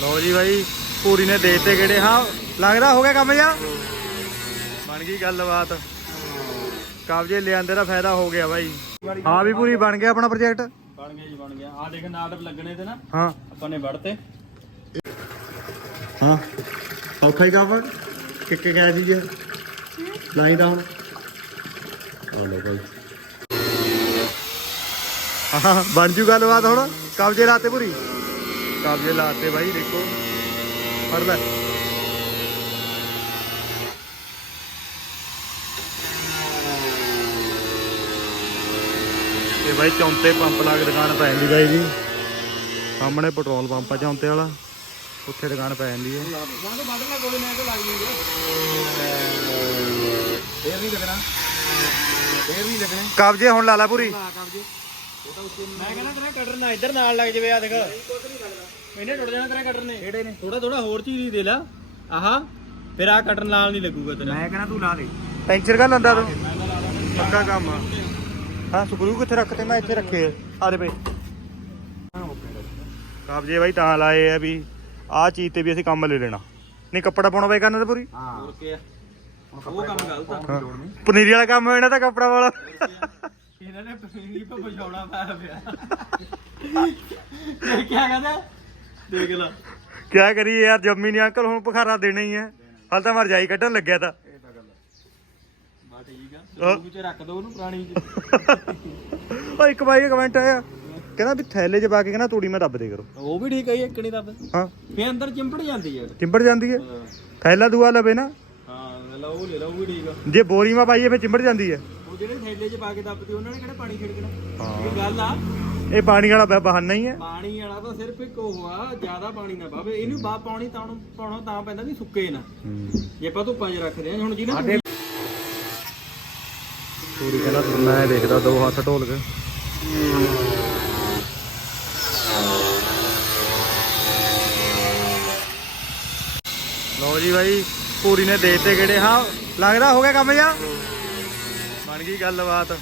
ਲਓ ਜੀ ਬਾਈ ਪੂਰੀ ਨੇ ਦੇ ਤੇ ਕਿਹੜੇ ਹਾਂ ਲੱਗਦਾ ਹੋ ਗਿਆ ਕੰਮ ਜਾ ਬਣ ਗਈ ਗੱਲਬਾਤ। ਕਬਜੇ ਲਿਆਂਦੇ ਦਾ ਫਾਇਦਾ ਹੋ ਗਿਆ ਬਾਈ। ਹਾਂ ਵੀ ਪੂਰੀ ਬਣ ਗਿਆ ਆਪਣਾ ਪ੍ਰੋਜੈਕਟ ਬਣ ਗਿਆ ਜੀ ਬਣ ਗਿਆ। ਆ ਦੇਖ ਨਾਟਕ ਲੱਗਣੇ ਤੇ ਨਾ ਹਾਂ। ਆਪਾਂ ਨੇ ਵੜਤੇ। ਹਾਂ ਔਖਾ ਹੀ ਕੰਮ। ਕਿ ਕਿ ਕਹਿ ਦਈਏ ਲਾਈਨ ਡਾਊਨ ਆ ਲੋ ਬਾਈ। ਹਾਂ ਬਣ ਜੂ ਗੱਲਬਾਤ ਹੁਣ। ਕਬਜੇ ਲਾਤੇ ਪੂਰੀ ਕਬਜੇ ਲਾਤੇ ਬਾਈ ਦੇਖੋ। ਫੜ ਲੈ। ਇਹ ਬਾਈ ਚੌਂਤੇ ਪੰਪ ਲਾ ਕੇ ਦੁਕਾਨ ਪੈ ਜਾਂਦੀ ਬਾਈ ਜੀ। ਸਾਹਮਣੇ ਪੈਟਰੋਲ ਪੰਪ ਆ ਚੌਂਤੇ ਵਾਲਾ। ਉੱਥੇ ਦੁਕਾਨ ਪੈ ਜਾਂਦੀ ਹੈ। ਫੇਰ ਨਹੀਂ ਲੱਗਣਾ। ਫੇਰ ਨਹੀਂ ਲੱਗਣੇ। ਕਬਜੇ ਹੁਣ ਲਾ ਲਾ ਪੂਰੀ। ਕਬਜੇ। ਮੈਂ ਕਹਿੰਦਾ ਤੇਰਾ ਕਟਰ ਨਾ ਇੱਧਰ ਨਾਲ ਲੱਗ ਜਵੇ ਆ ਦੇਖ। ਇਹਨੇ ਟੁੱਟ ਜਾਣਾ ਤੇਰਾ ਕਟਰ ਨੇ। ਕਿਹੜੇ ਨੇ? ਥੋੜਾ ਥੋੜਾ ਹੋਰ ਚੀਜ਼ ਹੀ ਦੇ ਲਾ। ਆਹਾ ਫਿਰ ਆ ਕਟਰ ਨਾਲ ਨਹੀਂ ਲੱਗੂਗਾ ਤੇਰਾ। ਮੈਂ ਕਹਿੰਦਾ ਤੂੰ ਲਾ ਦੇ। ਟੈਂਸ਼ਨ ਕਾ ਲੰਦਾ ਤੂੰ। ਪੱਕਾ ਕੰਮ ਆ। ਹਾਂ ਸਕਰੂ ਕਿੱਥੇ ਰੱਖਤੇ? ਮੈਂ ਇੱਥੇ ਰੱਖੇ ਆ। ਆ ਦੇ ਪਏ ਕਬਜੇ ਬਾਈ ਤਾਂ ਲਾਏ ਆ ਵੀ ਆਹ ਚੀਜ਼ ਤੇ ਵੀ ਅਸੀਂ ਕੰਮ ਲੈ ਲੈਣਾ। ਨਹੀਂ ਕੱਪੜਾ ਪਾਉਣਾ ਪਏ ਕਰਨਾ ਤੇ ਪੂਰੀ? ਹੋਰ ਕੀ ਆ? ਉਹ ਕੰਮ ਗਲਤ ਆ। ਹਾਂ। ਪਨੀਰੀ ਵਾਲਾ ਕੰਮ ਹੋਣਾ ਤਾਂ ਕੱਪੜਾ ਵਾਲਾ। ਇਹਨਾਂ ਨੇ ਪਨੀਰੀ ਪਾ ਬਜਾਉਣਾ ਪਾਇਆ ਪਿਆ। ਇਹ ਕੀ ਕਹਿੰਦਾ? ਦੇਖ ਲਾ। ਕਿਆ ਕਰੀਏ ਯਾਰ ਜੰਮੀ ਨਹੀਂ ਅੰਕਲ ਹੁਣ ਭਖਾਰਾ ਦੇਣਾ ਹੀ ਹੈ। ਹਾਲ ਤਾਂ ਮਰ ਜਾਈ ਕੱਢਣ ਲੱਗਿਆ ਤਾਂ। ਇਹ ਤਾਂ ਗੱਲ ਬਾ ਠੀਕ ਆ। ਸੂਕ ਚ ਰੱਖ ਦੋ ਉਹਨੂੰ ਪੁਰਾਣੀ ਚ। ਉਹ ਇੱਕ ਬਾਈ ਕਮੈਂਟ ਆਇਆ। ਕਹਿੰਦਾ ਵੀ ਥੈਲੇ 'ਚ ਪਾ ਕੇ ਕਹਿੰਦਾ ਤੂੜੀ ਮੈਂ ਦੱਬ ਦੇ ਕਰੋ। ਉਹ ਵੀ ਠੀਕ ਹੈ ਇੱਕਣੀ ਦੱਬ। ਹਾਂ। ਫੇ ਅੰਦਰ ਚਿੰਪੜ ਜਾਂਦੀ ਹੈ ਚਿੰਬੜ ਜਾਂਦੀ ਹੈ। ਥੈਲਾ ਦੂਆ ਲਵੇ ਨਾ। ਹਾਂ ਲੈ ਲਾ ਉਹ ਲੈ ਲਾ ਉਹ ਵੀ ਠੀਕ ਆ। ਜੇ ਬੋਰੀ ਮਾ ਪਾਈਏ ਫੇ ਚਿੰਬੜ ਜਾਂਦੀ ਹੈ। ਜਿਹੜੇ ਥੈਲੇ 'ਚ ਪਾ ਕੇ ਦੱਬਦੀ ਉਹਨਾਂ ਨੇ ਕਿਹੜਾ ਪਾਣੀ ਛਿੜਕਣਾ। ਇਹ ਗੱਲ ਆ। ਇਹ ਪਾਣੀ ਵਾਲਾ ਬ- ਬਹਾਨਾ ਹੀ ਹੈ। ਪਾਣੀ ਵਾਲਾ ਤਾਂ ਸਿਰਫ ਇੱਕ ਉਹ ਆ ਜ਼ਿਆਦਾ ਪਾਣੀ ਨਾ ਪਾਵੇ। ਇਹਨੂੰ ਬਾ ਪਾਣੀ ਤਾਂ ਪਾਉਣਾ ਤਾਂ ਪੈਂਦਾ ਵੀ ਸੁੱਕੇ ਨਾ। ਜੇ ਆਪਾਂ ਧੁੱਪਾਂ 'ਚ ਰੱਖਦੇ ਆ ਹੁਣ ਜੀ ਨਾ ਤੂੜੀ ਕਹਿੰਦਾ ਮੈਂ ਦੇਖਦਾ ਦੋ ਹੱਥ ਢੋਲ ਕੇ। ਲਓ ਜੀ ਬਾਈ ਪੂਰੀ ਨੇ ਦੇ ਤੇ ਕਿਹੜੇ ਹਾਂ ਲੱਗਦਾ ਹੋ ਗਿਆ ਕੰਮ ਜਾ ਬਣ ਗਈ ਗੱਲਬਾਤ।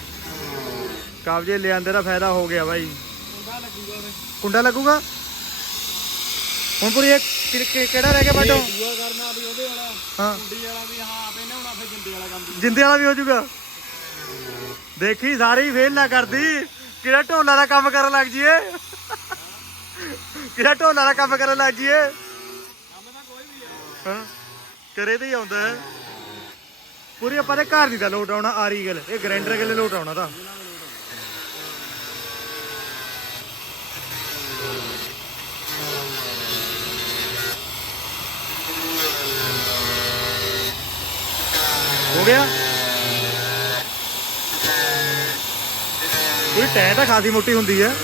ਕਬਜੇ ਲਿਆਂਦੇ ਦਾ ਫਾਇਦਾ ਹੋ ਗਿਆ ਬਾਈ। ਕੁੰਡਾ ਲੱਗੂਗਾ? ਉਹਦੇ ਕੁੰਡਾ ਲੱਗੂਗਾ ਹੁਣ ਪੂਰੀ ਇਹ ਕਿਹੜਾ ਰਹਿ ਗਿਆ ਬਾਟੋ ਦੂਆ ਕਰਨਾ ਵੀ ਉਹਦੇ ਵਾਲਾ ਹਾਂ। ਕੁੰਡੀ ਵਾਲਾ ਵੀ ਹਾਂ ਆਪੇ ਨਾ ਹੁਣ ਫੇ ਜਿੰਦੇ ਵਾਲਾ ਕੰਮ। ਵੀ ਜਿੰਦੇ ਵਾਲਾ ਵੀ ਹੋ ਜਾਊਗਾ। ਦੇਖੀ ਸਾਰੇ ਹੀ ਫੇਲ ਨਾ ਕਰਦੀ। ਕਿਹੜਾ ਢੋਲਾ ਦਾ ਕੰਮ ਕਰਨ ਲੱਗ ਜੀਏ? ਕਿਹੜਾ ਢੋਲਾ ਦਾ ਕੰਮ ਕਰਨ ਲੱਗ ਜੀਏ? ਕੰਮ ਤਾਂ ਕੋਈ ਵੀ ਆ ਹਾਂ। ਕਰੇ ਤੇ ਹੀ ਆਉਂਦਾ ਹੈ। ਪੂਰੀ ਆਪਾਂ ਦੇ ਘਰ ਦੀ ਦਾ ਲੋਟ ਆਉਣਾ, ਆਰੀ ਗੱਲ, ਇਹ ਗ੍ਰਾਈਂਡਰ ਗੱਲੇ ਲੋਟ ਆਉਣਾ ਤਾਂ। ਹੋ ਗਿਆ? ਕੋਈ ਟੈ ਤਾਂ ਖਾਸੀ ਮੋਟੀ ਹੁੰਦੀ ਹੈ।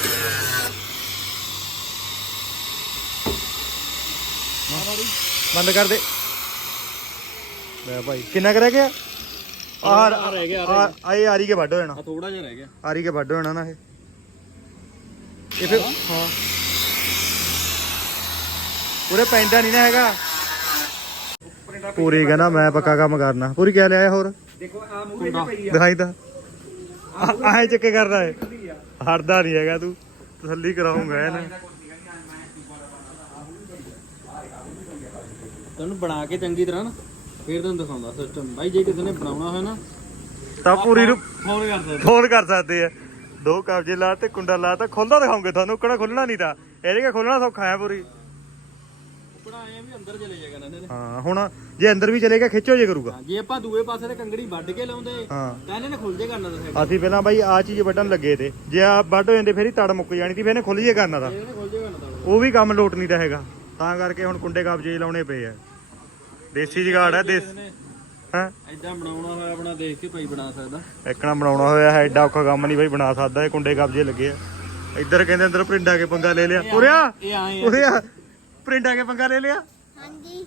ਬੰਦ ਕਰ ਦੇ। ਲੈ ਭਾਈ, ਕਿੰਨਾ ਕਰ ਗਿਆ? ਆਹ ਆਹ ਰਹਿ ਗਿਆ, ਆ ਆਏ ਆਰੀ ਕੇ ਵੱਢ ਹੋ ਜਾਣਾ। ਆ ਥੋੜਾ ਜਿਹਾ ਰਹਿ ਗਿਆ। ਆਰੀ ਕੇ ਵੱਢ ਹੋ ਜਾਣਾ ਨਾ ਇਹ। ਇਹ ਫਿਰ ਹਾਂ। ਪੂਰੇ ਪੈਂਦਾ ਨਹੀਂ ਨਾ ਹੈਗਾ। ਪੂਰੀ ਕਹਿੰਦਾ ਮੈਂ ਪੱਕਾ ਕੰਮ ਕਰਨਾ। ਪੂਰੀ ਕਹਿ ਲਿਆ ਹੋਰ? ਦੇਖੋ ਆ ਮੂਹਰੇ ਤੇ ਪਈ ਦਿਖਾਈ ਤਾਂ। ਆਏ ਚੱਕੇ ਕਰਦਾ ਏ। ਹਟਦਾ ਨਹੀਂ ਹੈਗਾ ਤੂੰ। ਤਸੱਲੀ ਕਰਾਉਂਗਾ ਇਹਨੇ ਤੈਨੂੰ ਬਣਾ ਕੇ ਚੰਗੀ ਤਰ੍ਹਾਂ ਨਾ ਫੇਰ ਤੈਨੂੰ ਦਿਖਾਉਂਦਾ ਸਿਸਟਮ ਬਾਈ ਜੇ ਕਿਸੇ ਨੇ ਬਣਾਉਣਾ ਹੋਇਆ ਨਾ ਤਾਂ ਪੂਰੀ ਨੂੰ ਫੋਨ ਕਰ ਸਕਦੇ। ਫੋਨ ਕਰ ਸਕਦੇ ਆ। ਦੋ ਕਬਜੇ ਲਾ ਤੇ ਕੁੰਡਾ ਲਾ ਤਾਂ ਖੁੱਲਦਾ ਦਿਖਾਉਂਗੇ ਤੁਹਾਨੂੰ ਕਿਹੜਾ ਖੁੱਲਣਾ ਨਹੀਂ ਤਾਂ। ਇਹਦੇ ਕਾ ਖੁੱਲਣਾ ਸੌਖਾ ਹੈ ਪੂਰੀ। ਬਣਾਏ ਵੀ ਅੰਦਰ ਚਲੇ ਜਾਏਗਾ ਨਾ ਇਹਨੇ। ਹਾਂ ਹੁਣ ਜੇ ਅੰਦਰ ਵੀ ਚਲੇਗਾ ਖਿੱਚੋ ਜੇ ਕਰੂਗਾ। ਜੇ ਆਪਾਂ ਦੂਏ ਪਾਸੇ ਤੇ ਕੰਗੜੀ ਵੱਢ ਕੇ ਲਾਉਂਦੇ ਹਾਂ। ਤਾਂ ਇਹਨੇ ਨੇ ਖੁੱਲ ਜੇ ਕਰਨਾ ਦੱਸਿਆ ਅਸੀਂ ਪਹਿਲਾਂ ਬਾਈ ਆ ਚੀਜ਼ ਵੱਢਣ ਲੱਗੇ ਤੇ। ਜੇ ਆ ਵੱਢ ਹੋ ਜਾਂਦੇ ਫਿਰ ਹੀ ਤੜ ਮੁੱਕ ਜਾਣੀ ਸੀ ਫਿਰ ਇਹਨੇ ਖੁੱਲ ਜੇ ਕਰਨਾ ਤਾਂ। ਤਾਂ। ਉਹ ਵੀ ਕੰਮ ਲੋਟ ਨਹੀਂ ਰਹੇਗਾ ਤਾਂ ਕਰਕੇ ਹੁਣ ਕੁੰਡੇ ਕਬਜੇ ਲਾਉਣੇ ਪਏ ਆ। ਦੇਸੀ ਜਗਾੜ ਹੈ ਦੇਸ ਹਾਂ? ਐਦਾਂ ਬਣਾਉਣਾ ਹੋਇਆ ਆਪਣਾ ਦੇਖ ਕੇ ਭਾਈ ਬਣਾ ਸਕਦਾ। ਇੱਕਣਾ ਬਣਾਉਣਾ ਹੋਇਆ ਹੈ ਐਡਾ ਔਖਾ ਕੰਮ ਨਹੀਂ ਬਾਈ ਬਣਾ ਸਕਦਾ ਇਹ ਕੁੰਡੇ ਕਬਜੇ ਲੱਗੇ ਆ। ਇੱਧਰ ਕਹਿੰਦੇ ਅੰਦਰ ਪ੍ਰਿੰਡਾ ਕੇ ਪੰਗਾ ਲੈ ਲਿਆ। ਉਰਿਆ ਇਹ ਆਏ ਆ। ਉਰਿਆ ਪ੍ਰਿੰਡਾ ਕੇ ਪੰਗਾ ਲੈ ਲਿਆ? ਹਾਂਜੀ।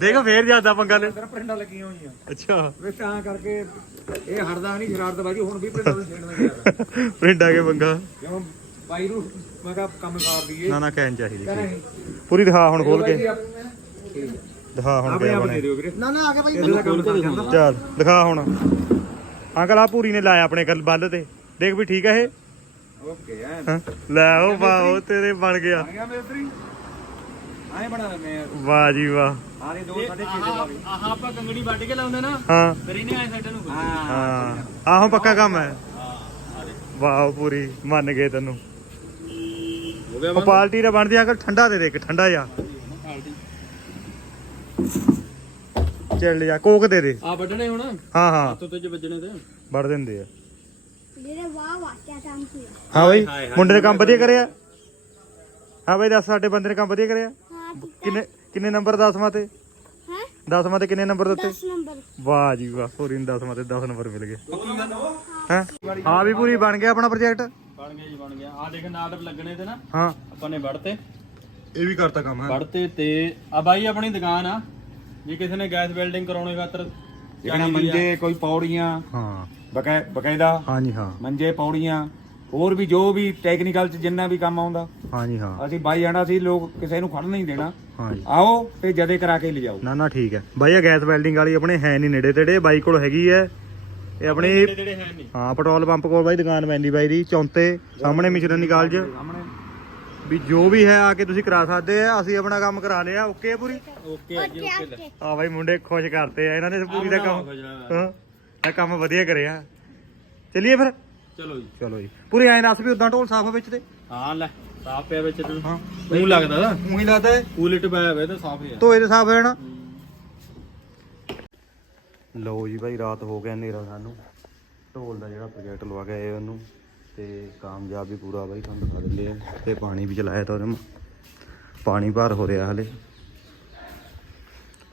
ਦੇਖੋ ਫੇਰ ਜ਼ਿਆਦਾ ਪੰਗਾ ਲੈ ਅੰਦਰ ਪ੍ਰਿੰਡਾਂ ਲੱਗੀਆਂ ਹੋਈਆਂ। ਅੱਛਾ। ਵੇ ਤਾਂ ਕਰਕੇ ਇਹ ਹਟਦਾ ਨਹੀਂ ਸ਼ਰਾਰਤ ਬਾਜੀ ਹੁਣ ਵੀ ਪ੍ਰਿੰਡਾਂ ਨੂੰ ਛੇੜਨਾ ਯਾਰ ਪ੍ਰਿੰਡਾ ਕੇ ਪੰਗਾ। ਕਿਉਂ? ਬਾਈ ਨੂੰ ਮੈਂ ਕਿਹਾ ਕੰਮ ਸਾਰ ਦਈਏ। ਨਾ ਨਾ ਕਹਿਣ ਚਾਹੀਦੀ ਪੂਰੀ ਦਿਖਾ ਹੁਣ ਖੋਲ ਕੇ। ਠੀਕ ਦਿਖਾ ਹੁਣ ਆਪਣੇ ਕਿਆ ਆਪ ਬਣੇ। ਦੇ ਦਿਓ ਵੀਰੇ। ਨਾ ਨਾ ਆ ਗਿਆ ਭਾਈ ਇਹਦਾ ਕੰਮ ਕਰ ਜਾਂਦਾ ਚੱਲ ਦਿਖਾ ਹੁਣ। ਅੰਕਲ ਆ ਪੂਰੀ ਨੇ ਲਾਇਆ ਆਪਣੇ ਕੱਲ ਬੱਲ ਤੇ। ਦੇਖ ਵੀ ਠੀਕ ਆ ਇਹ? ਓਕੇ ਐ। ਹਾਂ। ਲੈ ਉਹ ਬਾ ਉਹ ਤੇਰੇ ਬਣ ਗਿਆ। ਆ ਗਿਆ ਮੇਰੇ ਤਰੀ ਆਏ ਬਣਾ ਮੈਂ। ਵਾਹ ਜੀ ਵਾਹ। ਆਰੇ 2 6.5 ਦਾ ਵੀ। ਆਹ ਆਪਾਂ ਕੰਗੜੀ ਵੱਢ ਕੇ ਲਾਉਂਦੇ ਨਾ ਹਾਂ। ਫਿਰ ਇਹਨੇ ਆਏ ਸਾਈਡ ਨੂੰ ਹਾਂ ਹਾਂ। ਆਹੋ ਪੱਕਾ ਕੰਮ ਹੈ। ਵਾਹ ਪੂਰੀ ਮੰਨ ਗਏ ਤੈਨੂੰ। ਹੋ ਗਿਆ ਉਹ ਪਾਲਟੀ ਦਾ ਬਣਦੀ ਆ ਕਿ ਠੰਡਾ ਦੇ ਦੇ ਇੱਕ ਠੰਡਾ ਜਾ ਚੱਲ ਜਾ ਕੋਕ ਦੇ ਦੇ। ਆ ਵੱਢਣੇ ਹੁਣ? ਹਾਂ ਹਾਂ। ਹੱਥ ਚ ਵੱਜਣੇ ਤੇ? ਵੜ ਦਿੰਦੇ ਆ। ਵੀਰੇ ਵਾਹ ਵਾਹ ਕਿਆ ਕੰਮ ਸੀ। ਹਾਂ ਬਾਈ। ਮੁੰਡੇ ਨੇ ਕੰਮ ਵਧੀਆ ਕਰਿਆ। ਹਾਂ ਬਾਈ ਦੱਸ ਸਾਡੇ ਬੰਦੇ ਨੇ ਕੰਮ ਵਧੀਆ ਕਰਿਆ। ਹਾਂ ਕਿੰਨੇ ਕਿੰਨੇ ਨੰਬਰ ਦਸਵਾਂ ਤੇ? ਹੈ? ਦਸਵਾਂ ਤੇ ਕਿੰਨੇ ਨੰਬਰ ਦਿੱਤੇ? 10 ਨੰਬਰ। ਵਾਹ ਜੀ ਵਾਹ ਪੂਰੀ ਨੂੰ ਦਸਵਾਂ ਤੇ 10 ਨੰਬਰ ਮਿਲ ਗਏ। ਹਾਂ? ਹਾਂ ਵੀ ਪੂਰੀ ਬਣ ਗਿਆ ਆਪਣਾ ਪ੍ਰੋਜੈਕਟ ਬਣ ਗਿਆ ਜੀ ਬਣ ਗਿਆ। ਆ ਦੇਖ ਨਾਲ ਲੱਗਣੇ ਤੇ ਨਾ। ਹਾਂ। ਆਪਾਂ ਨੇ ਵੱਢਤੇ। ਇਹ ਵੀ ਕਰਤਾ ਕੰਮ ਵੱਢਤੇ ਤੇ ਆ ਬਾਈ ਆਪਣੀ ਦੁਕਾਨ ਆ। ਜੇ ਕਿਸੇ ਨੇ ਗੈਸ ਬਿਲਡਿੰਗ ਕਰਾਉਣੇ ਖਾਤਰ ਜਿਹੜਾ ਮੰਜੇ ਕੋਈ ਪੌੜੀਆਂ ਹਾਂ। ਬਕਾ ਬਕਾਇਦਾ। ਹਾਂਜੀ ਹਾਂ। ਮੰਜੇ ਪੌੜੀਆਂ ਹੋਰ ਵੀ ਜੋ ਵੀ ਟੈਕਨੀਕਲ ਚ ਜਿੰਨਾ ਵੀ ਕੰਮ ਆਉਂਦਾ। ਹਾਂਜੀ ਹਾਂ। ਅਸੀਂ ਬਾਈ ਜਾਣਾ ਸੀ ਲੋਕ ਕਿਸੇ ਨੂੰ ਖੜ ਨਹੀਂ ਦੇਣਾ। ਹਾਂਜੀ। ਆਓ ਤੇ ਜਦੇ ਕਰਾ ਕੇ ਲਿਜਾਓ। ਨਾ ਨਾ ਠੀਕ ਹੈ। ਬਾਈ ਇਹ ਗੈਸ ਵੈਲਡਿੰਗ ਵਾਲੀ ਆਪਣੇ ਹੈ ਨਹੀਂ ਨੇੜੇ ਤੇੜੇ ਬਾਈ ਕੋਲ ਹੈਗੀ ਹੈ। ਇਹ ਆਪਣੀ ਜਿਹੜੇ ਹੈ ਨਹੀਂ। ਹਾਂ ਪੈਟਰੋਲ ਪੰਪ ਕੋਲ ਬਾਈ ਦੁਕਾਨ ਪੈਂਦੀ ਬਾਈ ਦੀ ਚੌਂਤੇ ਸਾਹਮਣੇ ਮਿਸ਼ਰਨ ਕਾਲਜ ਸਾਹਮਣੇ ਵੀ ਜੋ ਵੀ ਹੈ ਆ ਕੇ ਤੁਸੀਂ ਕਰਾ ਸਕਦੇ ਆ ਅਸੀਂ ਆਪਣਾ ਕੰਮ ਕਰਾ ਲਿਆ ਓਕੇ ਆ ਪੂਰੀ? ਓਕੇ ਆ ਜੀ ਓਕੇ ਲੈ ਆ ਬਾਈ ਮੁੰਡੇ ਖੁਸ਼ ਕਰਤੇ ਆ ਇਹਨਾਂ ਨੇ ਪੂਰੀ ਦਾ ਕੰਮ ਹਾਂ ਇਹ ਕੰਮ ਵਧੀਆ ਕਰਿਆ। ਚਲਿਏ ਫਿਰ? ਚਲੋ ਜੀ। ਚਲੋ ਜੀ। ਪੂਰੀ ਐਂ ਦੱਸ ਵੀ ਉਦਾਂ ਢੋਲ ਸਾਫ਼ ਵਿੱਚ ਤੇ? ਹਾਂ ਲੈ ਸਾਫ਼ ਪਿਆ ਵਿੱਚ ਤੈਨੂੰ ਹਾਂ। ਮੂੰਹ ਲੱਗਦਾ ਉਹੀ ਲੱਗਦਾ ਹੈ? ਕੂਲਿਟ ਪਾਇਆ ਹੋਇਆ ਤਾਂ ਸਾਫ਼ ਹੀ ਆ। ਧੋਏ ਤੇ ਸਾਫ਼ ਹੋ ਜਾਣਾ। ਲਓ ਜੀ ਭਾਈ ਰਾਤ ਹੋ ਗਿਆ ਹਨੇਰਾ ਸਾਨੂੰ। ਢੋਲ ਦਾ ਜਿਹੜਾ ਪ੍ਰੋਜੈਕਟ ਲਵਾ ਕੇ ਆਏ ਉਹਨੂੰ। ਤੇ ਕਾਮਯਾਬ ਵੀ ਪੂਰਾ ਬਾਈ, ਤੁਹਾਨੂੰ ਦਿਖਾ ਦਿੰਦੇ ਆ। ਤੇ ਪਾਣੀ ਵੀ ਚਲਾਇਆ ਤਾਂ ਉਹਦੇ ਪਾਣੀ ਭਰ ਹੋ ਰਿਹਾ ਹਲੇ।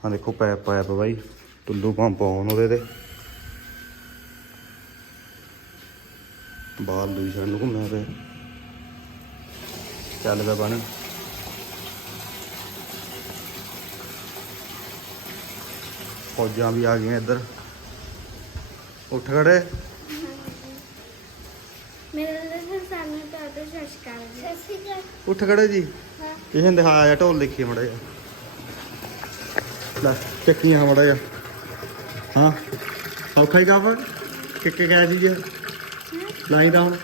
ਆ ਦੇਖੋ ਪੈਪ ਪਾਇਆ ਪਿਆ ਬਾਈ, ਟੁੱਲੂ ਪੰਪ ਆਉਣ ਉਹਦੇ ਤੇ। ਬਾਲ ਦੂਜੀ ਸਾਈਡ ਨੂੰ ਘੁੰਮਿਆ ਪਿਆ। ਚੱਲ ਪਿਆ ਪਾਣੀ। ਫੌਜਾਂ ਵੀ ਆ ਗਈਆਂ ਇੱਧਰ। ਉੱਠ ਖੜੇ। ਮੇਰੇ ਲਈ ਸਾਨੂੰ ਤਾਂ ਤੇ ਸਸਕਾਰ ਸਸਕਾਰ ਉੱਠ ਖੜੇ ਜੀ। ਹਾਂ। ਕਿਸੇ ਨੇ ਦਿਖਾਇਆ ਢੋਲ ਦੇਖੀਏ ਮੜਾ ਜਾ ਲੈ ਚੱਕੀਆਂ ਮੜਾ ਜਾ ਹਾਂ। ਔਖਾ ਹੀ ਕੰਮ ਕਿੱਕੇ ਗਿਆ ਜੀ ਜੀ ਲਾਈ ਦਾ ਹੁਣ।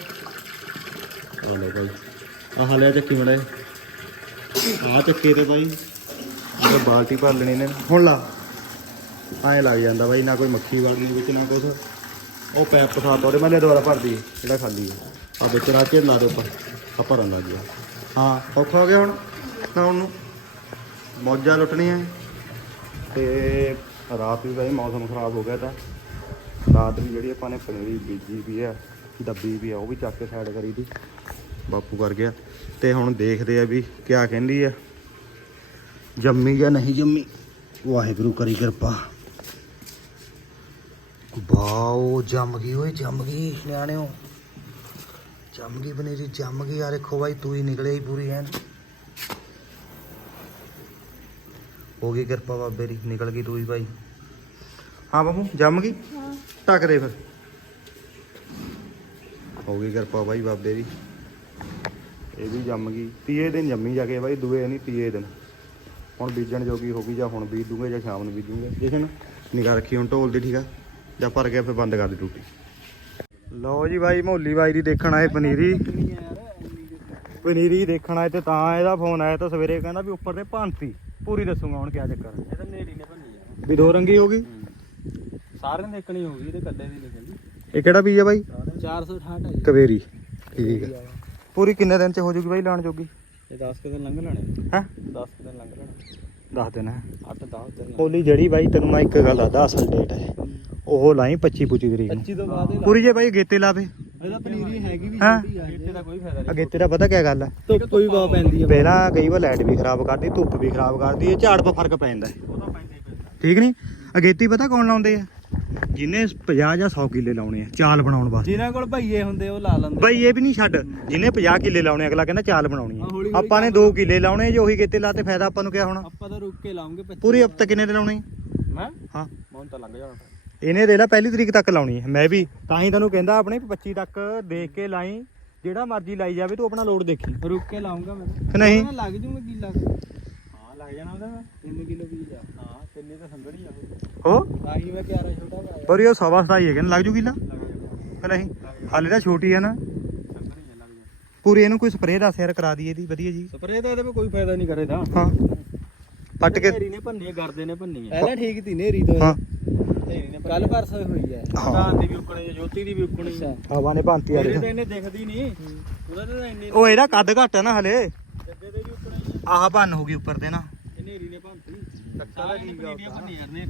ਆ ਲੈ ਭਾਈ ਆਹ ਲਿਆ ਚੱਕੀ ਮੜਾ ਆ ਚੱਕੇ ਤੇ ਬਾਈ। ਆਹ ਬਾਲਟੀ ਭਰ ਲੈਣੀ ਨੇ। ਹੁਣ ਲਾ। ਐਂ ਲੱਗ ਜਾਂਦਾ ਬਾਈ ਨਾ ਕੋਈ ਮੱਖੀ ਵੜਨੀ ਵਿੱਚ ਨਾ ਕੁਛ। ਉਹ ਪੈਪ ਪਸਾ ਤੋੜੇ, ਮੈਂ ਦੁਬਾਰਾ ਭਰਦੀ, ਜਿਹੜਾ ਖਾਲੀ ਹੈ ਆ ਵਿੱਚ ਰਾਚੇ ਲਾ ਦੇ ਉੱਪਰ ਆ ਭਰਨ ਲੱਗ ਗਿਆ। ਹਾਂ, ਔਖਾ ਹੋ ਗਿਆ ਹੁਣ ਨਾਉਣ ਨੂੰ। ਮੌਜਾਂ ਲੁੱਟਣੀਆਂ ਤੇ ਰਾਤ ਵੀ ਬਾਈ ਮੌਸਮ ਖਰਾਬ ਹੋ ਗਿਆ ਤਾਂ। ਰਾਤ ਵੀ ਜਿਹੜੀ ਆਪਾਂ ਨੇ ਪਨੀਰੀ ਬੀਜੀ ਵੀ ਆ, ਦੱਬੀ ਵੀ ਆ, ਉਹ ਵੀ ਚੱਕ ਕੇ ਸਾਈਡ ਕਰੀ ਦੀ। ਬਾਪੂ ਕਰ ਗਿਆ। ਤੇ ਹੁਣ ਦੇਖਦੇ ਆ ਵੀ ਕਿਆ ਕਹਿੰਦੀ ਆ। ਜੰਮੀ ਜਾਂ ਨਹੀਂ ਜੰਮੀ, ਵਾਹਿਗੁਰੂ ਕਰੀ ਕਿਰਪਾ। ਵਾਓ ਜੰਮ ਗਈ ਓਏ ਜੰਮ ਗਈ ਨਿਆਣਿਓ। ਜੰਮ ਗਈ ਪਨੀਰੀ ਜੰਮ ਗਈ। ਆ ਦੇਖੋ ਬਾਈ ਤੂੰ ਹੀ ਨਿਕਲੇ ਹੀ ਪੂਰੀ ਐਨ। ਹੋ ਗਈ ਕਿਰਪਾ ਬਾਬੇ ਦੀ ਨਿਕਲ ਗਈ ਤੂੰ ਹੀ ਭਾਈ ਹਾਂ ਬਾਬੂ ਜੰਮ ਗਈ? ਹਾਂ। ਟੱਕ ਦੇ ਫਿਰ। ਹੋ ਗਈ ਕਿਰਪਾ ਬਾਈ ਬਾਬੇ ਦੀ। ਇਹ ਵੀ ਜੰਮ ਗਈ। ਤੀਏ ਦਿਨ ਜੰਮੀ ਜਾ ਕੇ ਬਾਈ ਦੂਏ ਨਹੀਂ ਤੀਏ ਦਿਨ। ਹੁਣ ਬੀਜਣ ਜੋਗੀ ਹੋ ਗਈ ਜਾਂ ਹੁਣ ਬੀਜ ਦੂੰਗੇ ਜਾਂ ਸ਼ਾਮ ਨੂੰ ਬੀਜੂਗੇ। ਜਸ਼ਨ ਨਿਗਾਹ ਰੱਖੀ ਹੁਣ ਢੋਲ ਦੀ ਠੀਕ ਆ? ਜਾਂ ਭਰ ਗਿਆ ਫਿਰ ਬੰਦ ਕਰ ਦੇ ਟੂਟੀ ਲਓ ਜੀ ਬਾਈ ਮੋਲੀ ਬਾਈ ਦੀ ਦੇਖਣ ਆਏ ਪਨੀਰੀ। ਪਨੀਰੀ ਦੇਖਣ ਆਏ ਤੇ ਤਾਂ ਇਹਦਾ ਫੋਨ ਆਇਆ ਤਾਂ ਸਵੇਰੇ ਕਹਿੰਦਾ ਵੀ ਉੱਪਰ ਤੇ ਭਾਂਤੀ। ਪੂਰੀ ਦੱਸੂਗਾ ਹੁਣ ਕਿਆ ਚੱਕਰ। ਇਹ ਤਾਂ ਨੇੜੀ ਨੇ ਭੰਨੀ ਆ। ਵੀ ਦੋ ਰੰਗੀ ਹੋ ਗਈ? ਸਾਰਿਆਂ ਨੇ ਦੇਖਣੀ ਹੋਊਗੀ ਇਹਦੇ ਕੱਲੇ ਦੀ ਨਿਕਲਦੀ ਇਹ ਕਿਹੜਾ ਬੀਜ ਆ ਬਾਈ? 468 ਹੈ ਕਵੇਰੀ। ਠੀਕ ਆ। ਪੂਰੀ ਕਿੰਨੇ ਦਿਨ ਚ ਹੋ ਜੂਗੀ ਬਾਈ ਲਾਣ ਜੋਗੀ? ਇਹ 10 ਕੁ ਦਿਨ ਲੰਘ ਲੈਣੇ। ਹੈ? 10 ਕੁ ਦਿਨ ਲੰਘ ਲੈਣੇ। ਦੱਸ ਦਿਨ ਹੈ। 8 10 ਦਿਨ। ਹੋਲੀ ਜਿਹੜੀ ਬਾਈ ਤੈਨੂੰ ਮੈਂ ਇੱਕ ਗੱਲ ਆਦਾ ਅਸਲ ਡੇਟ ਹੈ। ਉਹ ਲਾਈ 25 25 ਤਰੀਕ ਨੂੰ। 25 ਤੋਂ ਬਾਅਦ ਪੂਰੀ ਜੇ ਬਾਈ ਗੇਤੇ ਲਾਵੇ। ਇਹਦਾ ਪਨੀਰੀ ਹੈਗੀ ਵੀ ਹਾਂ ਇੱਥੇ ਦਾ ਕੋਈ ਫਾਇਦਾ ਅਗੇ ਤੇਰਾ ਪਤਾ ਕੀ ਗੱਲ ਹੈ ਧੁੱਪ ਕੋਈ ਬਹੁਤ ਪੈਂਦੀ ਆ। ਪਹਿਲਾਂ ਕਈ ਵਾਰ ਲਾਈਟ ਵੀ ਖਰਾਬ ਕਰਦੀ ਧੁੱਪ ਵੀ ਖਰਾਬ ਕਰਦੀ ਇਹ ਝਾੜ 'ਪਾ ਫ਼ਰਕ ਪੈ ਜਾਂਦਾ ਹੈ। ਉਹ ਤਾਂ ਪੈਂਦਾ। ਹੀ ਪੈਂਦਾ ਠੀਕ ਨਹੀਂ ਅਗੇਤੀ ਪਤਾ ਕੌਣ ਲਾਉਂਦੇ ਆ? ਜਿਹਨੇ 50 ਜਾਂ 100 ਕਿੱਲੇ ਲਾਉਣੇ ਆ ਚਾਲ ਬਣਾਉਣ ਵਾਸਤੇ। ਜਿਨ੍ਹਾਂ ਕੋਲ ਭਈਏ ਹੁੰਦੇ ਉਹ ਲਾ ਲੈਂਦੇ। ਇਹ ਵੀ ਨਹੀਂ ਛੱਡ ਜਿਹਨੇ 50 ਕਿੱਲੇ ਲਾਉਣੇ ਅਗਲਾ ਕਹਿੰਦਾ ਚਾਲ ਬਣਾਉਣੀ ਹਾਂ, ਹੈ ਹੌਲੀ ਆਪਾਂ ਨੇ 2 ਕਿੱਲੇ ਲਾਉਣੇ ਜੇ ਉਹੀ ਕਿਤੇ ਲਾਤੇ ਫਾਇਦਾ ਆਪਾਂ ਨੂੰ ਕਿਆ ਹੋਣਾ? ਆਪਾਂ ਤਾਂ ਰੁੱਕ ਕੇ ਲਾਉਂਗੇ 25 ਪੂਰੀ ਹਫਤਾ ਕਿੰਨੇ ਦੇ ਲਾਉਣੇ? ਮੈਂ ਹਾਂ। ਮੌਨ ਤਾਂ ਲੰਘ ਜਾਣਾ। ਇਹਨੇ ਦੇ ਲਾ ਪਹਿਲੀ ਤਰੀਕ ਤੱਕ ਲਾਉਣੀ ਹੈ। ਮੈਂ ਵੀ ਤਾਂ ਹੀ ਤੈਨੂੰ ਕਹਿੰਦਾ ਆਪਣੇ 25 ਤੱਕ ਦੇਖ ਕੇ ਲਾਈ। ਜਿਹੜਾ ਮਰਜ਼ੀ ਲਾਈ ਜਾਵੇ ਤੂੰ ਆਪਣਾ ਲੋਡ ਦੇਖੀ। ਰੁੱਕ ਕੇ ਲਾਉਂਗਾ ਮੈਂ। ਨਹੀਂ? ਮੈਂ ਲੱਗ ਜੂਗਾ ਕਿੱਲਾ ਹਾਂ ਲੱਗ ਜਾਣਾ ਉਹਦਾ 3 ਕਿਲੋ ਬੀਜ ਆ। ਹਾਂ ਤਿੰਨੇ ਤਾਂ ਸੰਗੜੀ ਆ। ਹੋ ਆਹੀ ਮੈਂ ਕਿਆਰਾ ਛੋਟਾ ਪਾਇਆ। ਪਰ ਇਹ ਸਵਾ ਸਤਾਈ ਹੈ ਕਿ ਲੱਗ ਜੂਗੀ ਲਾ ਲੱਗ ਜਾਣਾ ਕਿ ਨਹੀਂ? ਹਾਲੇ ਤਾਂ ਛੋਟੀ ਹੈ ਨਾ। ਪੂਰੀ ਇਹਨੂੰ ਕੋਈ ਸਪਰੇਅ ਦਾ ਸਿਰ ਕਰਾ ਦਈਏ ਦੀ ਵਧੀਆ ਜੀ। ਸਪਰੇਅ ਦਾ ਇਹਦੇ ਵਿੱਚ ਕੋਈ ਫਾਇਦਾ ਨਹੀਂ ਕਰੇਦਾ ਹਾਂ। ਪੱਟ ਕੇ ਨੇਰੀ ਨੇ ਭੰਨੀ ਗਰਦੇ ਨੇ ਭੰਨੀ ਪਹਿਲਾਂ ਠੀਕ ਤੀ ਨੇਰੀ ਤੋਂ। ਹਾਂ। ਨੇਰੀ ਨੇ ਕੱਲ ਪਰਸੋਂ ਹੋਈ ਹੈ। ਹਾਂ। ਕਾਂ ਦੀ ਵੀ ਉਕਣੀ ਜੋਤੀ ਦੀ ਵੀ ਉਕਣੀ ਹਵਾ ਨੇ ਭਾਂਤੀ ਆ ਇਹਦੇ ਰਹੀ ਤਾਂ ਇਹਨੇ ਦਿਖਦੀ ਨਹੀਂ। ਉਹਦਾ ਤਾਂ ਇੰਨੀ ਉਹ ਇਹਦਾ ਕੱਦ ਘੱਟ ਹੈ ਨਾ ਹਲੇ। ਜੱਗੇ ਦੇ ਵੀ ਉਕਣੀ ਆਹ ਭੰਨ ਹੋ ਗਈ ਉੱਪਰ ਤੇ ਨਾ। ਇਹ ਨੇਰੀ ਨੇ ਭੰਤੀ। ਕੱਟਾ ਦਾ ਠੀਕ ਆ ਭੰਨੀ ਕਰਨੇ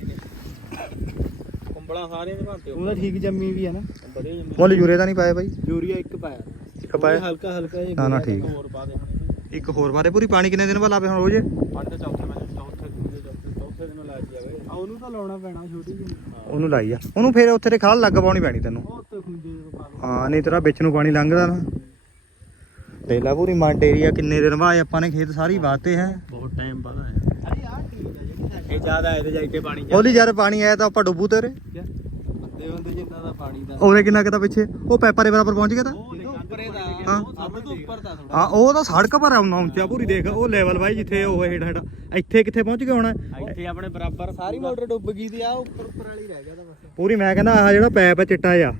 ਕੁੰਬਲਾਂ ਸਾਰੀਆਂ ਦੇ ਭੰਤੇ ਉਹਦਾ ਠੀਕ ਜੰਮੀ ਵੀ ਹੈ ਨਾ। ਬੜੇ ਜੰਮੇ। ਮੁੱਲ ਯੂਰੇ ਦਾ ਨਹੀਂ ਪਾਇਆ ਬਾਈ? ਯੂਰੀਆ ਇੱਕ ਪਾਇਆ। ਇੱਕ ਪਾਇਆ? ਹਲਕਾ ਹਲਕਾ ਜਿਹਾ ਨਾ ਨਾ ਠੀਕ। ਹੋਰ ਪਾ ਦੇ ਹੁਣ। ਇੱਕ ਹੋਰ ਬਾਰੇ ਪੂਰੀ ਪਾਣੀ ਕਿੰਨੇ ਦਿਨ ਬਾਅਦ ਲਾਵੇ ਹੁਣ ਰੋਜ਼? ਪੰਜ ਤੇ ਚੌਥੇ ਮੈਂ ਚੌਥੇ ਦੂਜੇ ਚੌਥੇ ਚੌਥੇ ਦਿਨ ਲਾ ਜਾਵੇ ਆ ਉਹਨੂੰ ਤਾਂ ਲਾਉਣਾ ਪੈਣਾ ਛੋਟੀ ਜਿਹੀ। ਉਹਨੂੰ ਲਾਈ ਆ। ਉਹਨੂੰ ਫੇਰ ਉੱਥੇ ਤੇ ਖਾਲ ਲੱਗ ਪਾਉਣੀ ਪੈਣੀ ਤੈਨੂੰ। ਉਹ ਪਾ ਲਓ। ਹਾਂ ਨਹੀਂ ਤੇਰਾ ਵਿੱਚ ਨੂੰ ਪਾਣੀ ਲੰਘਦਾ ਨਾ। ਦੇਖ ਲਾ ਪੂਰੀ ਮੰਡ ਏਰੀਆ ਕਿੰਨੇ ਦਿਨ ਬਾਅਦ ਆਪਾਂ ਨੇ ਖੇਤ ਸਾਰੀ ਵਾਤੇ ਹੈ। ਬਹੁਤ ਟਾਈਮ ਬਾਅਦ ਆਇਆ। ਅਰੇ ਆ ਠੀਕ ਹੈ ਜਿਹੜੀ ਇਹ ਜ਼ਿਆਦਾ ਇਹਦੇ ਜਾ ਕੇ ਪਾਣੀ ਉਹਲੀ ਯਾਰ ਪਾਣੀ ਆਇਆ ਤਾਂ ਆਪਾਂ ਡੁੱਬੂ ਤੇਰੇ। ਬੰਦੇ ਹੁੰਦੇ ਜਿੰਨਾ ਦਾ ਪਾਣੀ ਦਾ। ਉਹਦੇ ਕਿੰਨਾ ਕਿਤਾ ਪਿੱਛੇ। ਉਹ ਪੈਪਰ ਦੇ ਬਰਾਬਰ ਪਹੁੰਚ ਗਿਆ ਤਾਂ। ਉੱਪਰੇ ਦਾ ਹਾਂ। ਉਹ ਸਭ ਤੋਂ ਉੱਪਰ ਦਾ ਥੋੜਾ ਹਾਂ ਉਹ ਤਾਂ ਸੜਕ ਪਰ ਆਉਣਾ ਉੱਚਾ ਪੂਰੀ ਦੇਖ ਉਹ ਲੈਵਲ ਬਾਈ ਜਿੱਥੇ ਉਹ ਹੇਠ ਹੇਠ ਇੱਥੇ ਕਿੱਥੇ ਪਹੁੰਚ ਗਿਆ ਹੋਣਾ? ਇੱਥੇ ਆਪਣੇ ਬਰਾਬਰ ਸਾਰੀ ਮੋਟਰ ਡੁੱਬ ਗਈ ਦੀ ਆ ਉੱਪਰ ਉੱਪਰ ਵਾਲੀ ਰਹਿ ਗਿਆ ਤਾਂ ਬਸ। ਪੂਰੀ ਮੈਂ ਕਹਿੰਦਾ ਆਹ ਜਿਹੜਾ ਪੈਪ ਹੈ ਚਿੱਟਾ ਆ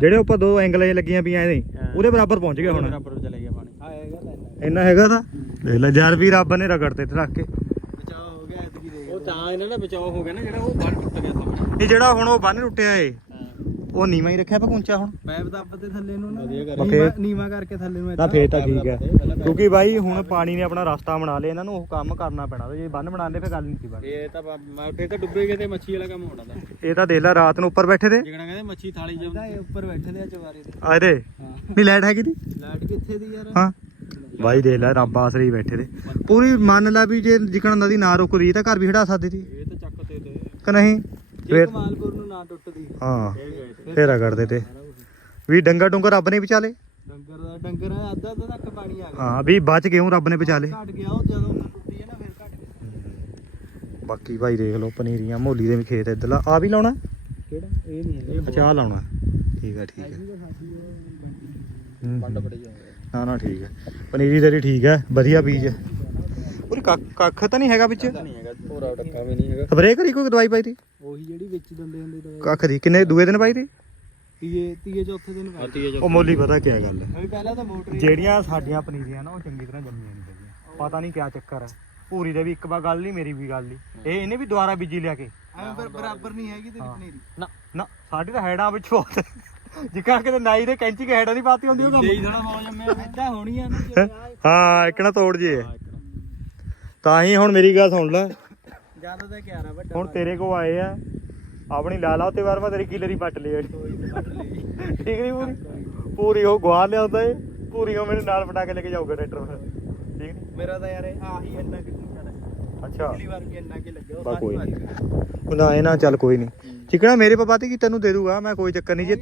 ਜਿਹੜੇ ਉੱਪਰ ਦੋ ਐਂਗਲਾਂ ਲੱਗੀਆਂ ਪਈਆਂ ਇਹਦੇ ਹਾਂ। ਉਹਦੇ ਬਰਾਬਰ ਪਹੁੰਚ ਗਿਆ ਹੋਣਾ। ਬਰਾਬਰ ਚਲੇ ਗਿਆ ਪਾਣੀ। ਆਏਗਾ ਤਾਂ ਇੰਨਾ ਹੈਗਾ ਤਾਂ? ਦੇਖ ਲੈ ਯਾਰ ਵੀ ਰੱਬ ਨੇ ਰਗੜ ਤੇ ਰੱਖ ਕੇ। ਬਚਾਅ ਹੋ ਗਿਆ ਐਤਕੀ ਦੇਖ। ਉਹ ਤਾਂ ਇਹਨਾਂ ਦਾ ਬਚਾਅ ਹੋ ਗਿਆ ਨਾ ਜਿਹੜਾ ਉਹ ਬੰਨ ਟੁੱਟ ਗਿਆ ਤਾਂ ਇਹ ਜਿਹੜਾ ਹੁਣ ਉਹ ਬੰਨ ਟੁੱਟਿਆ ਏ ਉਹ ਨੀਵਾਂ ਹੀ ਰੱਖਿਆ ਪਕੁੰਚਾ ਹੁਣ। ਪੈਪ ਦੱਬ ਤੇ ਥੱਲੇ ਨੂੰ ਨਾ। ਨੀਵਾਂ- ਨੀਵਾਂ ਕਰਕੇ ਥੱਲੇ ਨੂੰ ਤਾਂ ਫੇਰ ਤਾਂ ਠੀਕ ਹੈ। ਕਿਉਂਕਿ ਬਾਈ ਹੁਣ ਪਾਣੀ ਨੇ ਆਪਣਾ ਰਸਤਾ ਬਣਾ ਲਿਆ ਇਹਨਾਂ ਨੂੰ ਉਹ ਕੰਮ ਕਰਨਾ ਪੈਣਾ ਤੇ ਜੇ ਬੰਨ ਬਣਾਉਂਦੇ ਫੇਰ ਗੱਲ ਨਹੀਂ ਸੀ ਬਣਨੀ ਇਹ ਤਾਂ ਮਾਟੇ ਤਾਂ ਡੁੱਬੇ ਗਏ ਤੇ ਮੱਛੀ ਵਾਲਾ ਕੰਮ ਹੋਣਾ ਤਾਂ। ਇਹ ਤਾਂ ਦੇਖ ਲੈ ਰਾਤ ਨੂੰ ਉੱਪਰ ਬੈਠੇ ਤੇ। ਜਿਗਣਾ ਕਹਿੰਦੇ ਮੱਛੀ ਥਾਲੀ ਇਹਦਾ ਇਹ ਉੱਪਰ ਬੈਠੇ ਦੇ ਆ ਚਵਾਰੇ ਤੇ। ਹਾਂ। ਨਹੀਂ ਲਾਈਟ ਹੈਗੀ ਦੀ? ਲਾਈਟ ਕਿੱਥੇ ਦੀ ਯਾਰ? ਹਾਂ। ਬਾਈ ਦੇਖ ਲੈ ਰੱਬ ਆਸਰੇ ਹੀ ਬੈਠੇ ਤੇ ਪੂਰੀ ਮੰਨ ਲੈ ਵੀ ਜੇ ਜਿਕਣ ਨਦੀ ਨਾ ਰੁਕਦੀ ਤਾਂ ਘਰ ਵੀ ਖੜਾ ਸਕਦੀ ਸੀ। ਇਹ ਤਾਂ ਚੱਕ ਤੇ ਤੇ ਕਿ ਨਹੀਂ? ਜੇ ਫੇਰ ਕਮਾਲਪੁਰ ਨੂੰ ਨਾ ਟੁੱਟਦੀ। ਹਾਂ ਇਹ ਗਏ ਤੇ ਫੇਰ ਰਗੜਦੇ ਤੇ। ਵੀ ਡੰਗਾ ਡੁੰਗਾ ਰੱਬ ਨੇ ਬਚਾ ਲੇ ਡੰਗਰ ਦਾ ਡੰਗਰ ਅੱਧਾ ਅੱਧਾ ਤੱਕ ਪਾਣੀ ਆ ਗਿਆ। ਹਾਂ ਵੀ ਬਚ ਗਏ ਹੂੰ ਰੱਬ ਨੇ ਬਚਾ ਲੇ ਘਟ ਗਿਆ ਉਹ ਜਦੋਂ ਟੁੱਟੀ ਹੈ ਨਾ ਫਿਰ ਘਟ ਗਿਆ। ਬਾਕੀ ਭਾਈ ਦੇਖ ਲਓ ਪਨੀਰੀਆਂ ਮੋਲੀ ਦੇ ਵੀ ਖੇਤ ਇੱਧਰਲਾ। ਆ ਵੀ ਲਾਉਣਾ? ਕਿਹੜਾ? ਇਹ ਨਹੀਂ ਹੈ ਅੱਛਾ ਆਹ ਲਾਉਣਾ। ਠੀਕ ਹੈ ਠੀਕ ਹੂੰ, ਜਾਂਦੇ ਨਾ ਨਾ ਠੀਕ ਹੈ ਪਨੀਰੀ ਤੇਰੀ ਠੀਕ ਹੈ ਵਧੀਆ ਬੀਜ। ਹੈ ਪੂਰੀ ਕੱਖ ਕੱਖ ਤਾਂ ਨਹੀਂ ਹੈਗਾ ਵਿੱਚ? ਨਹੀਂ ਹੈਗਾ ਪੂਰਾ ਟੱਕਾ ਵੀ ਨਹੀਂ ਹੈਗਾ। ਸਪਰੇਅ ਕਰੀ ਕੋਈ ਦਵਾਈ ਪਾਈ ਤੀ ਉਹੀ ਜਿਹੜੀ ਵਿੱਚ ਦਿੰਦੇ ਹੁੰਦੇ ਦਵਾਈ ਕੱਖ ਦੀ। ਕਿੰਨੇ ਦੂਏ ਦਿਨ ਪਾਈ ਤੀ ਤੀਏ ਤੀਏ ਚੌਥੇ ਦਿਨ ਪਾਈ ਉਹ ਮੋਲੀ ਪਤਾ ਕੀ ਗੱਲ ਹੈ। ਉਹ ਪਹਿਲਾਂ ਤਾਂ ਮੋਟਰ ਹੀ- ਜਿਹੜੀਆਂ ਸਾਡੀਆਂ ਪਨੀਰੀਆਂ ਨਾ ਉਹ ਚੰਗੀ ਤਰ੍ਹਾਂ ਜੰਮੀਆਂ ਨਹੀਂ ਹੈਗੀਆਂ। ਪਤਾ ਨਹੀਂ ਕਿਆ ਚੱਕਰ ਹੈ। ਪੂਰੀ ਦੇ ਵੀ ਇੱਕ ਵਾਰ ਗੱਲ ਨਹੀਂ ਮੇਰੀ ਵੀ ਗੱਲ ਨਹੀਂ। ਇਹ ਇਹਨੇ ਵੀ ਦੁਬਾਰਾ ਬੀਜੀ ਲਿਆ ਕੇ। ਐਵੇਂ ਬਰਾਬਰ ਨਹੀਂ ਹੈਗੀ ਤੇਰੀ ਪਨੀਰੀ। ਨਾ। ਨਾ ਸਾਡੇ ਤਾਂ ਹੈਡਾਂ ਵਿੱਚ ਬਹੁਤ ਜਿੱਕਾ ਕਿਤੇ ਨਾਈ ਦੇ ਕੈਂਚੀ ਕੇ ਹੈਡਾਂ ਨਹੀਂ ਪਾਤੀ ਹੁੰਦੀ ਉਹ ਕੰਮ। ਥੋੜਾ ਮੌਜ ਜੰਮਿਆ ਏਦਾਂ ਹੋਣੀ ਆ ਨਾ। ਹਾਂ ਇੱਕ ਨਾ ਤੋੜ ਜੇ ਤਾਂ ਹੀ ਹੁਣ ਮੇਰੀ ਗੱਲ ਸੁਣ ਲੈ। ਜ਼ਿਆਦਾ ਤਾਂ ਵੱਡਾ ਹੁਣ ਤੇਰੇ ਕੋ ਆਏ ਆ ਆਪਣੀ ਲਾ ਲਾ ਉੱਤੇ ਵਾਰ ਮੈਂ ਤੇਰੀ ਕਿਲਰੀ ਪੱਟ ਲਈ ਠੀਕ ਨਹੀਂ ਪੂਰੀ? ਪੂਰੀ ਉਹ ਗਵਾ ਲਿਆਉਂਦਾ ਏ ਪੂਰੀ ਉਹ ਮੈਨੂੰ ਨਾਲ ਬਟਾ ਕੇ ਲੈ ਕੇ ਜਾਊਗਾ ਟਰੈਕਟਰ ਫਿਰ ਠੀਕ ਨਹੀਂ? ਮੇਰਾ ਤਾਂ ਯਾਰ ਇਹ ਆਹੀ ਇੰਨਾ ਕਿੱਥੋਂ ਜਾਣਾ ਅੱਛਾ। ਪਿਛਲੀ ਵਾਰ ਵੀ ਇੰਨਾ ਕਿ ਲੱਗਿਆ ਉਹ ਬਾ ਕੋਈ ਨਹੀਂ। ਉਹ ਨਾ ਇਹ ਨਾ ਚੱਲ ਕੋਈ ਨਹੀਂ। ਚਿਕਣਾ ਮੇਰੇ ਪਪਾ ਤੇ ਕੀ ਤੈਨੂੰ ਦੇ ਦੂਗਾ? ਮੈਂ ਕੋਈ ਚੱਕਰ ਨਹੀਂ ਜੇ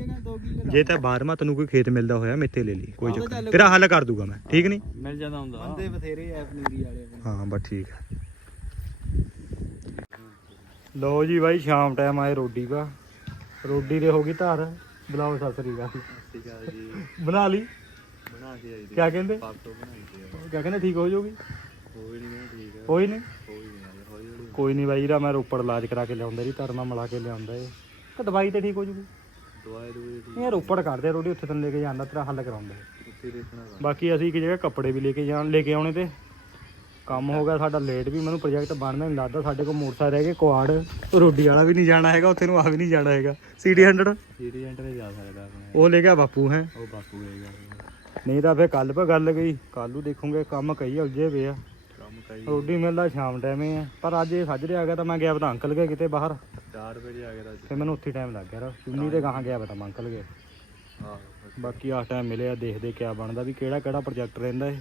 ਜੇ ਤਾਂ ਬਾਹਰਵਾਂ ਤੈਨੂੰ ਕੋਈ ਖੇਤ ਮਿਲਦਾ ਹੋਇਆ ਮੇਤੇ ਲੈ ਲਈ ਕੋਈ ਚੱਕਰ ਨੀ। ਤੇਰਾ ਹੱਲ ਕਰ ਦੂਗਾ ਮੈਂ। ਠੀਕ ਨਹੀਂ? ਮਿਲ ਜਾਂਦਾ ਹੁੰਦਾ। ਬੰਦੇ ਬਥੇਰੇ ਐ ਪਨੀਰੀ ਵਾਲੇ। ਹਾਂ ਬਸ ਠੀਕ ਹੈ ਲੋ ਜੀ ਬਾਈ ਸ਼ਾਮ ਟਾਈਮ ਆਏ ਰੋਡੀ ਪਾ। ਰੋਡੀ ਦੇ ਹੋ ਗਈ ਧਾਰ। ਬੁਲਾਓ ਸਤਿ ਸ੍ਰੀ ਅਕਾਲ। ਬਣਾ ਲਈ? ਬਣਾ ਕੇ ਆਈ ਕਿਆ ਕਹਿੰਦੇ? ਪਾਪਟੋ ਬਣਾਈ ਤੇ ਕਿਆ ਕਹਿੰਦੇ ਠੀਕ ਹੋ ਜਾਊਗੀ? ਕੋਈ ਨਹੀਂ। ਠੀਕ ਹੈ ਕੋਈ ਨਹੀਂ ਕੋਈ ਨਹੀਂ ਹੌਲੀ ਹੌਲੀ ਕੋਈ ਨਹੀਂ ਬਾਈ ਇਹਦਾ ਮੈਂ ਰੋਪੜ ਇਲਾਜ ਕਰਾ ਕੇ ਲਿਆਉਂਦਾ ਜੀ ਧਰਨਾ ਮਿਲਾ ਕੇ ਲਿਆਉਂਦਾ ਏ ਤੇ ਦਵਾਈ ਤੇ ਠੀਕ ਹੋ ਜੂਗੀ ਦਵਾਈ ਦੂਈ ਠੀਕ ਇਹ ਰੋਪੜ ਕਰਦੇ ਰੋਡੀ ਉੱਥੇ ਤੈਨੂੰ ਲੈ ਕੇ ਜਾਂਦਾ ਤੇਰਾ ਹੱਲ ਕਰਾਉਂਦਾ ਏ। ਉੱਥੇ ਦੇਖਣਾ ਬਾਕੀ ਅਸੀਂ ਇੱਕ ਜਗ੍ਹਾ ਕੱਪੜੇ ਵੀ ਲੈ ਕੇ ਜਾਣ ਲੈ ਕੇ ਆਉਣੇ ਤੇ। ਕੰਮ ਹੋ ਗਿਆ ਸਾਡਾ ਲੇਟ ਵੀ ਮੈਨੂੰ ਪ੍ਰੋਜੈਕਟ ਬਣਨਾ ਨਹੀਂ ਲੱਗਦਾ। ਸਾਡੇ ਕੋਲ ਮੋਟਰਸਾਈਕਲ ਰਹਿ ਗਏ ਕੁਆੜ ਰੋਡੀ ਵਾਲਾ ਵੀ ਨਹੀਂ ਜਾਣਾ ਹੈਗਾ ਉੱਥੇ ਨੂੰ ਆ ਵੀ ਨਹੀਂ ਜਾਣਾ ਹੈਗਾ। ਸੀਡੀ 100 ਸੀਡੀ ਐਂਟਰ ਤੇ ਜਾ ਸਕਦਾ ਆਪਣੇ। ਉਹ ਲੈ ਗਿਆ ਬਾਪੂ ਹੈ? ਉਹ ਬਾਪੂ ਹੈਗਾ ਨਹੀਂ ਤਾਂ ਫੇਰ ਕੱਲ ਪੇ ਗੱਲ ਗਈ ਕੱਲ ਦੇਖੂਗੇ ਕੰਮ ਕਈ ਉਲਝੇ ਪਏ ਆ। ਕੰਮ ਕਈ ਰੋਡੀ ਮਿਲਦਾ ਸ਼ਾਮ ਟਾਈਮੇ ਆ। ਪਰ ਅੱਜ ਇਹ ਸੱਜਰੇ ਆ ਗਿਆ ਤਾਂ ਮੈਂ ਗਿਆ ਪਤਾ ਅੰਕਲ ਗਏ ਕਿਤੇ ਬਾਹਰ। 4 ਵਜੇ ਆ ਗਿਆ ਤਾਂ ਫੇ ਮੈਨੂੰ ਉੱਥੇ ਟਾਈਮ ਲੱਗ ਗਿਆ ਚੁੰਨੀ ਤੇ ਗਾਹਾਂ ਗਿਆ ਮੈਂ ਅੰਕਲ ਗਏ ਆਹ ਬਾਕੀ ਆਹ ਟਾਈਮ ਮਿਲਿਆ ਦੇਖਦੇ ਕਿਆ ਬਣਦਾ ਵੀ ਕਿਹੜਾ ਕਿਹੜਾ ਪ੍ਰੋਜੈਕਟ ਰਹਿੰਦਾ ਇਹ।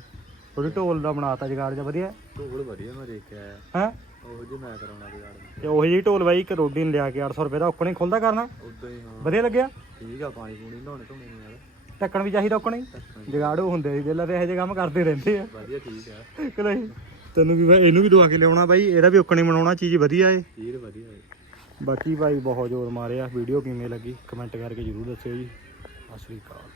ਥੋੜੀ ਢੋਲ ਦਾ ਬਣਾਤਾ ਜਗਾੜ ਜਾ ਵਧੀਆ? ਢੋਲ ਵਧੀਆ ਮੈਂ ਦੇਖ ਕੇ ਆਇਆ ਹੈ? ਉਹ ਜੇ ਮੈਂ ਕਰਾਉਣਾ ਯਾਰ ਤੇ ਉਹੀ ਜਿਹੀ ਢੋਲ ਬਾਈ ਇੱਕ ਰੋਡੀ ਨੂੰ ਲਿਆ ਕੇ 800 ਰੁਪਏ ਦਾ ਉੱਕਣੇ ਖੁੱਲਦਾ ਕਰਨਾ? ਉਦਾਂ ਹੀ ਹਾਂ। ਵਧੀਆ ਲੱਗਿਆ? ਠੀਕ ਆ ਪਾਣੀ ਪੂਣੀ ਨਹਾਉਣੇ ਧੋਣੇ ਯਾਰ। ਢੱਕਣ ਵੀ ਚਾਹੀਦਾ ਉੱਕਣੇ ਜਗਾੜੂ ਹੁੰਦੇ ਸੀ ਜਿਹਲਾਂ ਤੇ ਇਹੋ ਜਿਹੇ ਕੰਮ ਕਰਦੇ ਰਹਿੰਦੇ ਆ। ਵਧੀਆ ਠੀਕ ਆ। ਕਿ ਨਹੀਂ? ਤੈਨੂੰ ਵੀ ਬਾਈ ਇਹਨੂੰ ਵੀ ਦਵਾ ਕੇ ਲਿਆਉਣਾ ਬਾਈ ਇਹਦਾ ਵੀ ਉੱਕਣੇ ਬਣਾਉਣਾ ਚੀਜ਼ ਵਧੀਆ ਏ। ਤੀਰ ਵਧੀਆ ਹੈ ਬਾਕੀ ਭਾਈ ਬਹੁਤ ਜ਼ੋਰ ਮਾਰਿਆ ਵੀਡੀਓ ਕਿਵੇਂ ਲੱਗੀ ਕਮੈਂਟ ਕਰਕੇ ਜਰੂਰ ਦੱਸਿਓ ਜੀ। ਸਤਿ ਸ਼੍ਰੀ ਅਕਾਲ।